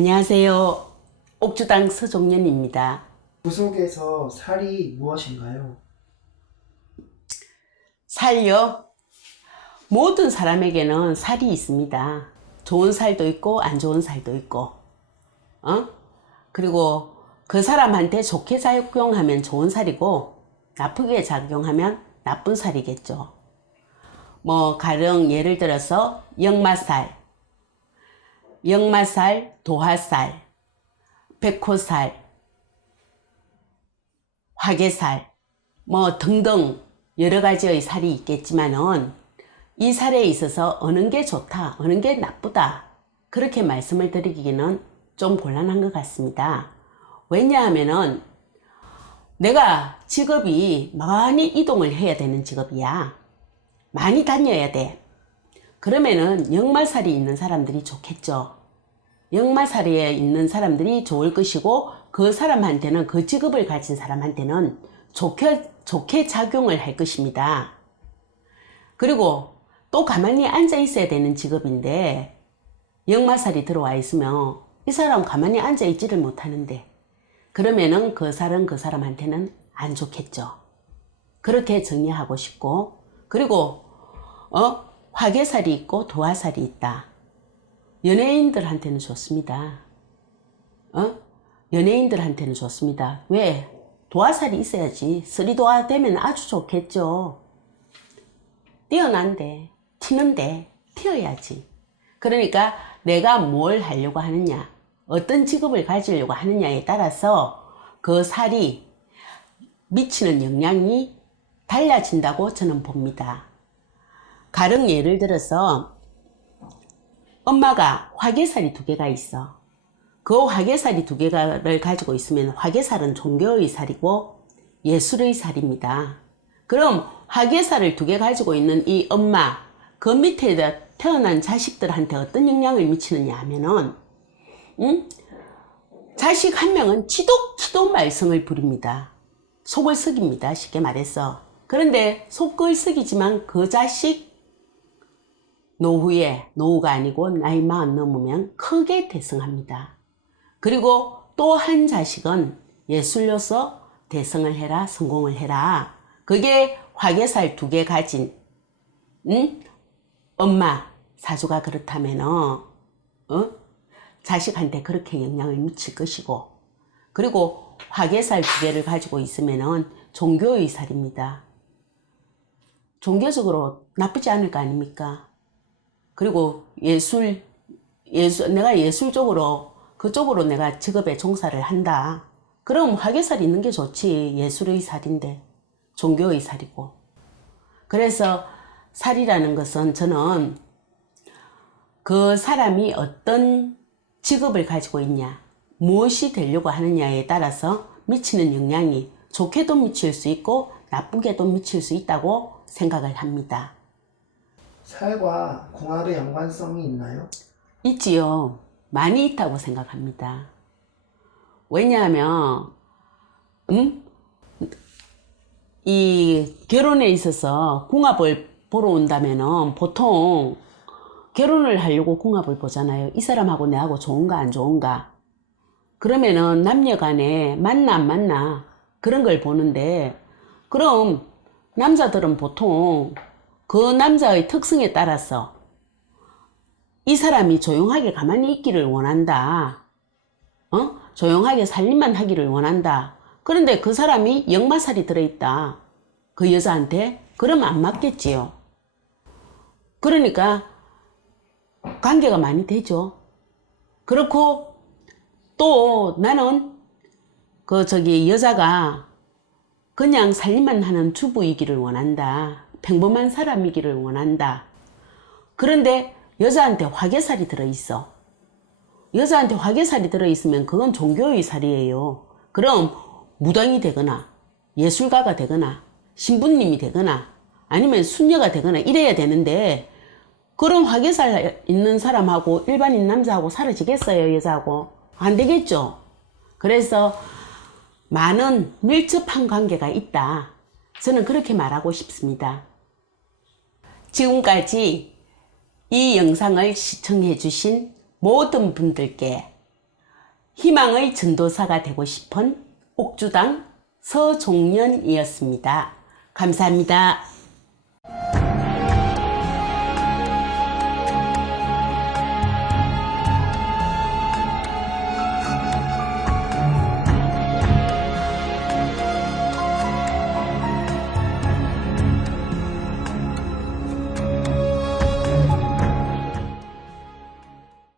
안녕하세요. 옥주당 서종년입니다. 부속에서 살이 무엇인가요? 살요? 모든 사람에게는 살이 있습니다. 좋은 살도 있고 안 좋은 살도 있고, 어? 그리고 그 사람한테 좋게 작용하면 좋은 살이고 나쁘게 작용하면 나쁜 살이겠죠. 뭐 가령 예를 들어서 역마살, 역마살, 도화살, 백호살, 화개살, 뭐 등등 여러 가지의 살이 있겠지만은 이 살에 있어서 어느 게 좋다, 어느 게 나쁘다 그렇게 말씀을 드리기는 좀 곤란한 것 같습니다. 왜냐하면은 내가 직업이 많이 이동을 해야 되는 직업이야. 많이 다녀야 돼. 그러면은 역마살이 있는 사람들이 좋겠죠. 역마살이에 있는 사람들이 좋을 것이고 그 사람한테는 그 직업을 가진 사람한테는 좋게 좋게 작용을 할 것입니다. 그리고 또 가만히 앉아 있어야 되는 직업인데 역마살이 들어와 있으면 이 사람 가만히 앉아 있지를 못하는데 그러면은 그 사람 그 사람한테는 안 좋겠죠. 그렇게 정리하고 싶고 그리고 어 화개살이 있고 도화살이 있다. 연예인들한테는 좋습니다. 어? 연예인들한테는 좋습니다. 왜? 도화살이 있어야지. 쓰리도화 되면 아주 좋겠죠. 뛰어난데, 튀는데, 튀어야지. 그러니까 내가 뭘 하려고 하느냐, 어떤 직업을 가지려고 하느냐에 따라서 그 살이 미치는 영향이 달라진다고 저는 봅니다. 가령 예를 들어서 엄마가 화개살이 두 개가 있어. 그 화개살이 두 개를 가지고 있으면 화개살은 종교의 살이고 예술의 살입니다. 그럼 화개살을 두 개 가지고 있는 이 엄마, 그 밑에 태어난 자식들한테 어떤 영향을 미치느냐 하면은, 응? 자식 한 명은 지독지독 말썽을 부립니다. 속을 썩입니다. 쉽게 말해서. 그런데 속을 썩이지만 그 자식 노후에 노후가 아니고 나이 마흔 넘으면 크게 대성합니다. 그리고 또 한 자식은 예술로서 대성을 해라 성공을 해라. 그게 화개살 두 개 가진 응? 엄마 사주가 그렇다면 어? 자식한테 그렇게 영향을 미칠 것이고 그리고 화개살 두 개를 가지고 있으면은 종교의 살입니다. 종교적으로 나쁘지 않을 거 아닙니까? 그리고 예술, 예술, 내가 예술적으로, 그쪽으로 내가 직업에 종사를 한다. 그럼 화개살 있는 게 좋지. 예술의 살인데. 종교의 살이고. 그래서 살이라는 것은 저는 그 사람이 어떤 직업을 가지고 있냐, 무엇이 되려고 하느냐에 따라서 미치는 영향이 좋게도 미칠 수 있고 나쁘게도 미칠 수 있다고 생각을 합니다. 살과 궁합의 연관성이 있나요? 있지요. 많이 있다고 생각합니다. 왜냐하면, 음? 이 결혼에 있어서 궁합을 보러 온다면은 보통 결혼을 하려고 궁합을 보잖아요. 이 사람하고 내하고 좋은가 안 좋은가. 그러면은 남녀 간에 만나 안 만나 그런 걸 보는데 그럼 남자들은 보통 그 남자의 특성에 따라서 이 사람이 조용하게 가만히 있기를 원한다. 어? 조용하게 살림만 하기를 원한다. 그런데 그 사람이 역마살이 들어있다. 그 여자한테? 그러면 안 맞겠지요. 그러니까 관계가 많이 되죠. 그렇고 또 나는 그 저기 여자가 그냥 살림만 하는 주부이기를 원한다. 평범한 사람이기를 원한다. 그런데 여자한테 화개살이 들어있어. 여자한테 화개살이 들어있으면 그건 종교의 살이에요. 그럼 무당이 되거나 예술가가 되거나 신부님이 되거나 아니면 순녀가 되거나 이래야 되는데 그런 화개살 있는 사람하고 일반인 남자하고 사라지겠어요 여자하고 안 되겠죠 그래서 많은 밀접한 관계가 있다 저는 그렇게 말하고 싶습니다 지금까지 이 영상을 시청해 주신 모든 분들께 희망의 전도사가 되고 싶은 옥주당 서종년이었습니다. 감사합니다.